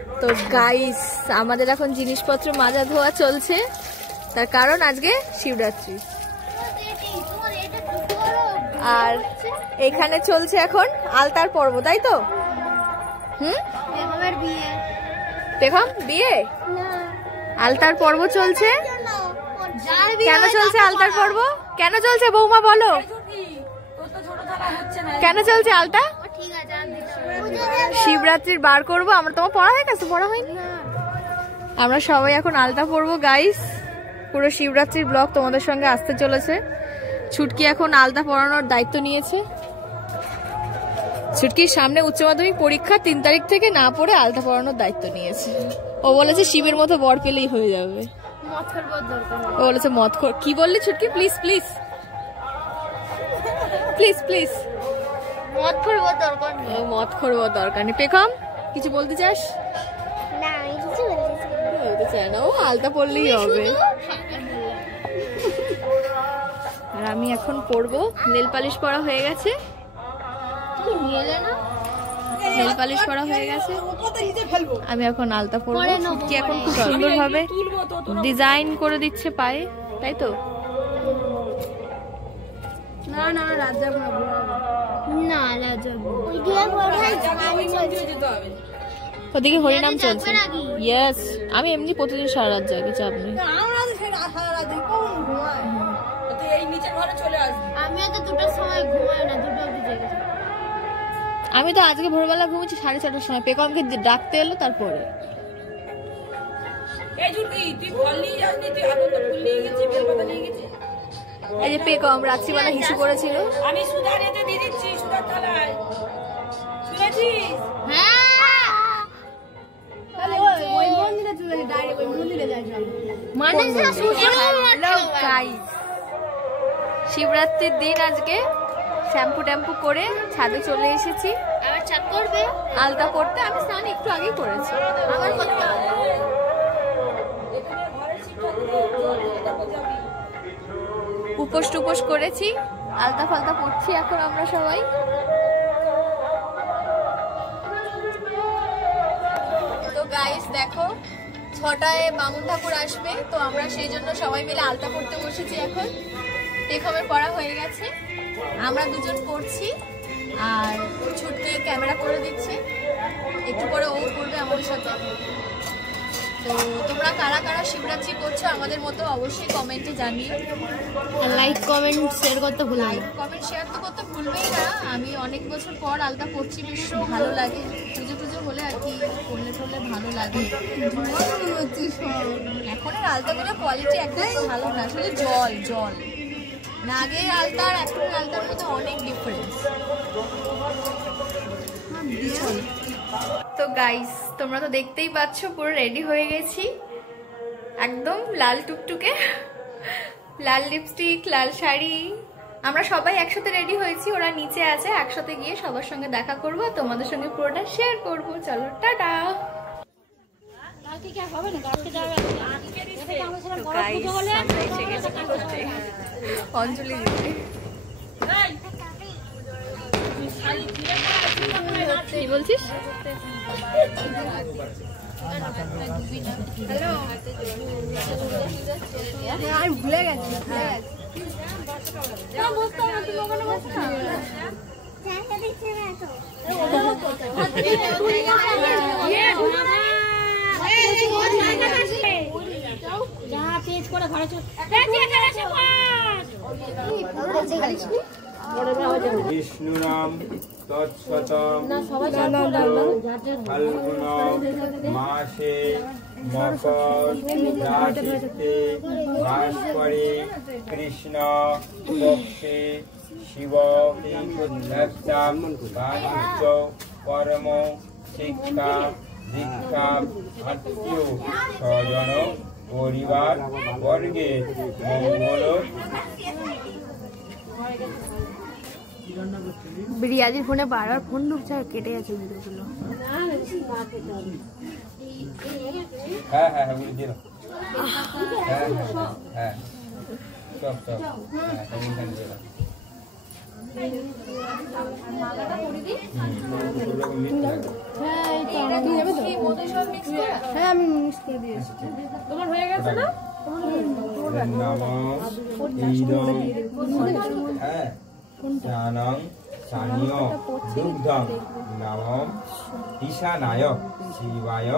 তো গাইস আমাদের এখন জিনিসপত্র মাজা ধোয়া চলছে, তার কারণ আজকে শিবরাত্রি। আর এখানে চলছে এখন আলতার পর্ব, তাই তো? দেখম বিয়ে আলতার পর্ব চলছে। কেন চলছে আলতার পর্ব? কেন চলছে বৌমা বলো, কেন চলছে আলতা? শিবরাত্রির বার করবো আমরা। তোমার পড়া হয়ে গেছে? পড়া হয়নি। আমরা সবাই এখন আলতা পরবো গাইস। পুরো শিবরাত্রির ব্লগ তোমাদের সঙ্গে আসতে চলেছে। ছুটকি এখন আলতা পরানোর দায়িত্ব নিয়েছে। ছুটকির সামনে উচ্চ মাধ্যমিক পরীক্ষা, 3 তারিখ থেকে না পড়ে আলতা পরানোর দায়িত্ব নিয়েছে। ও বলেছে শিবের মতো বর পেলেই হয়ে যাবে। ও বলেছে মদ খোর। কি বললি Chhutki? Please please please please. মদ খোরবার দরকার নেই। মদ খোরবার দরকার নেই। পেখম কিছু বলতে চাস? না আমি কিছু বলতে চাই না, ও আলতা পরলেই হবে। আর আমি এখন পরবো। নেল পালিশ পরা হয়ে গেছে। নেল পালিশ করা হয়ে গেছে। আমি এখন আলতা পরবো। কি এখন খুব সুন্দর ভাবে ডিজাইন করে দিচ্ছে পায়ে, তাই তো? না না রাত যাবো না, না রাত যাবো। ওদিকে হরিনাম চলছে। ইয়েস, আমি এমনি প্রতিদিন সারা রাত জাগি, চাপ নেই। আমি তো আজকে ভোরবেলা ঘুমিয়েছি 4:30টার সময়। পেকমকে ডাকতে এলো তারপরে। এই যে পেকম রাত্রিবেলা হিসু করেছিল। আমি সুধার এতে দিয়ে দিচ্ছি, সুধার থালায় শুনেছিস? শিবরাত্রির দিন আজকে শ্যাম্পু ট্যাম্পু করে ছাদে চলে এসেছি। আলতা পড়তে। আমি স্নান একটু আগেই করেছি। উপোস টুপোস করেছি, আলতা ফালতা পড়ছি এখন আমরা সবাই। তো গাইস দেখো 6টায় বামুন ঠাকুর আসবে, তো আমরা সেই জন্য সবাই মিলে আলতা পড়তে বসেছি। এখন পেখমের পড়া হয়ে গেছে, আমরা দুজন পড়ছি। আর ছুটকি ক্যামেরা করে দিচ্ছে, একটু পরে ও করবে আমাদের সাথে। তো তোমরা কারা কারা শিবরাত্রি করছো আমাদের মতো অবশ্যই কমেন্টে জানিও। লাইক কমেন্ট শেয়ার করতে ভুলো না। লাইক কমেন্ট শেয়ার তো করতে ভুলবেই না। আমি অনেক বছর পর আলতা পড়ছি, বেশ ভালো লাগে। পুজো টুজো হলে আর কি পড়লে টরলে ভালো লাগে। এখন আর আলতাগুলো কোয়ালিটি একদম ভালো না, শুধু জল জল। না আগের আলতা আর এখনের আলতার মধ্যে অনেক ডিফারেন্স। তো গাইস তোমরা তো দেখতেই পাচ্ছ পুরো রেডি হয়ে গেছি, একদম লাল টুকটুকে, লাল লিপস্টিক, লাল শাড়ি। আমরা সবাই একসাথে রেডি হয়েছি, ওরা নিচে আছে। একসাথে গিয়ে সবার সঙ্গে দেখা করব, তোমাদের সঙ্গে পুরোটা শেয়ার করব। চলো টাটা। অঞ্জলি দিতে কি বলছিস? আমি ভুলে গেছি। বিষ্ণু নাম তৎসতম ফাল্গুন মাসে মকর রাশিতে বাস করে কৃষ্ণ পক্ষে শিব পরম শিক্ষা দীক্ষা আত্মীয় স্বজন পরিবার বর্গের মঙ্গল। রিয়াজির ফোনে বারবার ফোন ঢুকছে, কেটে যাচ্ছে ভিডিওগুলো। হ্যাঁ হ্যাঁ হ্যাঁ বুঝে দিলাম। হ্যাঁ হ্যাঁ হ্যাঁ সব সব হ্যাঁ মালাটা করে দিই। হ্যাঁ এই তো এটা নিয়ে যাবে তো? কি মধু সব মিক্স করা? হ্যাঁ আমি মিক্স করে দিয়েছি। তোমার হয়ে গেছে না? হ্যাঁ স্নানং স্থানীয় দুগ্ধং নামম ঈশানায় শিবায়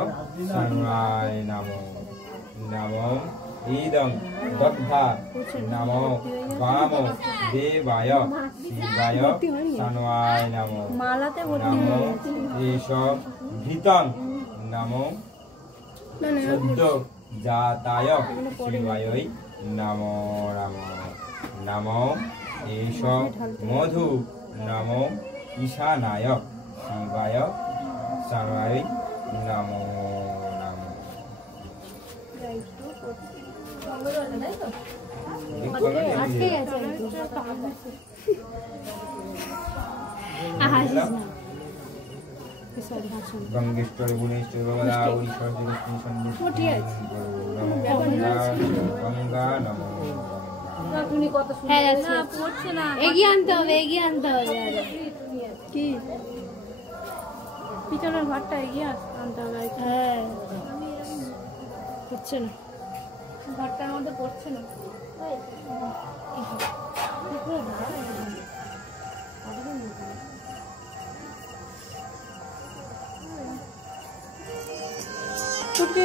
শরণায় নমো নমঃ ইদং দগ্ধা নমো বাম দেবায় শিবায় শরণায় নমো মালাতে ভর্তি নমো এষ ঘৃতং নমো না না সদ্য জাতায় শিবায় নমো নমঃ নমো এষ মধু নমো ঈশানায় শিবায় শরণায় নমো নমঃ আটকে গেছে গঙ্গেশ্বর ভুবনেশ্বর গোদাবরী সরস্বতী সন্ধ্যা গঙ্গা নমো হ্যাঁ যাচ্ছে পড়ছে না এগিয়ে আনতে হবে কি পিছনের ঘরটা এগিয়ে আনতে হবে হ্যাঁ হচ্ছে না ঘরটার মধ্যে পড়ছে না ছুটি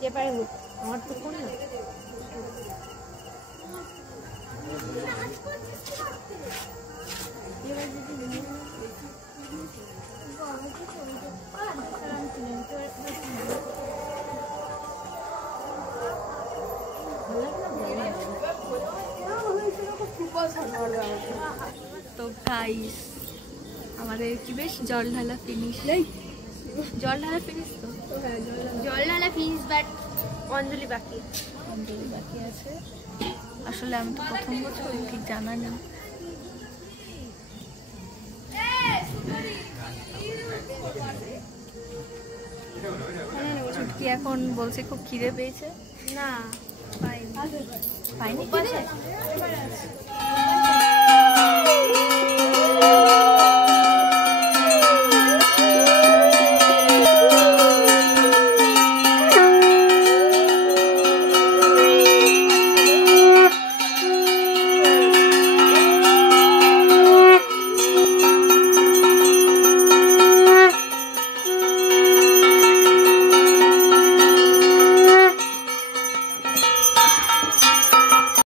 যে পারে হোক আমার তো ফোন না তো গাইস আমাদের কি বেশ জল ঢালা ফিনিশ জল ঢালা ফিনিশ তো জল ঢালা ফিনিশ বাট অঞ্জলি বাকি অঞ্জলি বাকি আছে আসলে আমি তো প্রথম বছর ঠিক জানা নেই ছুটকি এখন বলছে খুব খিদে পেয়েছে না পাইনি খিদে